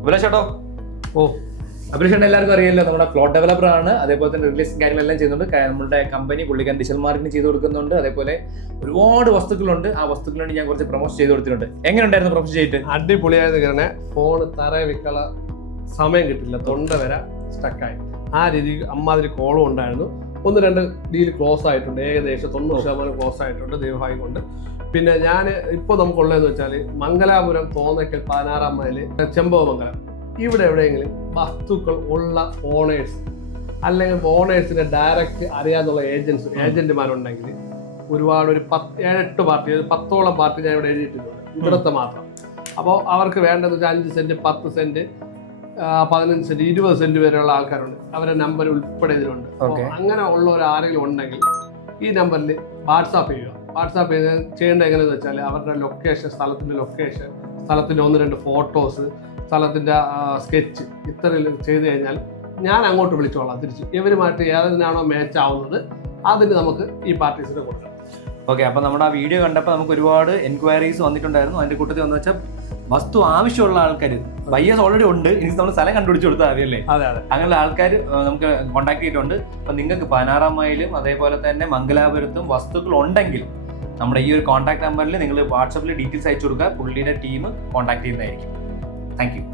അഭിലാഷേട്ടോ. അഭിലാഷേട്ടൻ എല്ലാവർക്കും അറിയാലോ, നമ്മുടെ പ്ലോട്ട് ഡെവലപ്പർ ആണ്. അതേപോലെ തന്നെ റിലീസിംഗ് കാര്യങ്ങളെല്ലാം ചെയ്യുന്നുണ്ട്. നമ്മുടെ കമ്പനി പുള്ളിക്കാരൻ ഡിജിറ്റൽ മാർക്കറ്റിംഗ് ചെയ്ത് കൊടുക്കുന്നുണ്ട്. അതേപോലെ ഒരുപാട് വസ്തുക്കളുണ്ട്. ആ വസ്തുക്കൾ വേണ്ടി ഞാൻ കുറച്ച് പ്രൊമോഷൻ ചെയ്ത് കൊടുത്തിട്ടുണ്ട്. എങ്ങനെ ഉണ്ടായിരുന്നു പ്രൊമോഷൻ ചെയ്തിട്ട്? അടിപൊളിയായത് കാരണം ഫോൺ തറയെ വെക്കാനുള്ള സമയം കിട്ടില്ല, തൊണ്ട വരെ സ്റ്റക്കായി. ആ രീതി അമ്മാതിരി കോളും ഉണ്ടായിരുന്നു. 1-2 ഡീൽ ക്ലോസ് ആയിട്ടുണ്ട്, ഏകദേശം 90% ക്ലോസ് ആയിട്ടുണ്ട് ദൈവഭാഗ്യം കൊണ്ട്. പിന്നെ ഞാൻ ഇപ്പോൾ നമുക്കുള്ളതെന്ന് വെച്ചാൽ മംഗലാപുരം തോന്നയ്ക്കൽ 16 മൈല് ചെമ്പകമംഗലം, ഇവിടെ എവിടെയെങ്കിലും വസ്തുക്കൾ ഉള്ള ഓണേഴ്സ് അല്ലെങ്കിൽ ഓണേഴ്സിനെ ഡയറക്റ്റ് അറിയാന്നുള്ള ഏജന്റുമാരുണ്ടെങ്കിൽ ഒരുപാട് ഒരു 7-8 പാർട്ടി, 10ഓളം പാർട്ടി ഞാൻ ഇവിടെ എഴുതിയിട്ടുണ്ട്, ഇവിടുത്തെ മാത്രം. അപ്പോൾ അവർക്ക് വേണ്ടതെന്ന് വെച്ചാൽ 5 സെന്റ്, 10 സെന്റ്, 15 സെന്റ്, 20 സെന്റ് വരെയുള്ള ആൾക്കാരുണ്ട്. അവരുടെ നമ്പർ ഉൾപ്പെടെ ഇതിലുണ്ട്. അങ്ങനെ ഉള്ളവർ ആരെങ്കിലും ഉണ്ടെങ്കിൽ ഈ നമ്പറിൽ വാട്സാപ്പ് ചെയ്യുക. വാട്സാപ്പ് ചെയ്യേണ്ട എങ്ങനെയെന്ന് വെച്ചാൽ അവരുടെ ലൊക്കേഷൻ, സ്ഥലത്തിൻ്റെ ലൊക്കേഷൻ, സ്ഥലത്തിൻ്റെ 1-2 ഫോട്ടോസ്, സ്ഥലത്തിൻ്റെ സ്കെച്ച് ഇത്രയും ചെയ്ത് കഴിഞ്ഞാൽ ഞാൻ അങ്ങോട്ട് വിളിച്ചോളാം തിരിച്ച്. ഇവരുമായിട്ട് ഏതിനാണോ മാച്ച് ആവുന്നത് അതിന് നമുക്ക് ഈ പാർട്ടീസിന് കൊടുക്കാം. ഓക്കെ, അപ്പോൾ നമ്മുടെ ആ വീഡിയോ കണ്ടപ്പോൾ നമുക്ക് ഒരുപാട് എൻക്വയറീസ് വന്നിട്ടുണ്ടായിരുന്നു. അതിൻ്റെ കൂട്ടത്തിൽ വന്നു വെച്ചാൽ വസ്തു ആവശ്യമുള്ള ആൾക്കാർ, ബയ്യേഴ്സ് ഓൾറെഡി ഉണ്ട്, ഇനി നമ്മൾ സ്ഥലം കണ്ടുപിടിച്ച് കൊടുത്താൽ അറിയല്ലേ. അതെ, അങ്ങനെയുള്ള ആൾക്കാർ നമുക്ക് കോൺടാക്ട് ചെയ്തിട്ടുണ്ട്. അപ്പം നിങ്ങൾക്ക് 16 മൈലും അതേപോലെ തന്നെ മംഗലാപുരത്തും വസ്തുക്കൾ ഉണ്ടെങ്കിൽ നമ്മുടെ ഈ ഒരു കോൺടാക്ട് നമ്പറിൽ നിങ്ങൾ വാട്സാപ്പിൽ ഡീറ്റെയിൽസ് അയച്ചു കൊടുക്കുക. പുള്ളിയുടെ ടീം കോൺടാക്ട് ചെയ്യുന്നതായിരിക്കും. Thank you.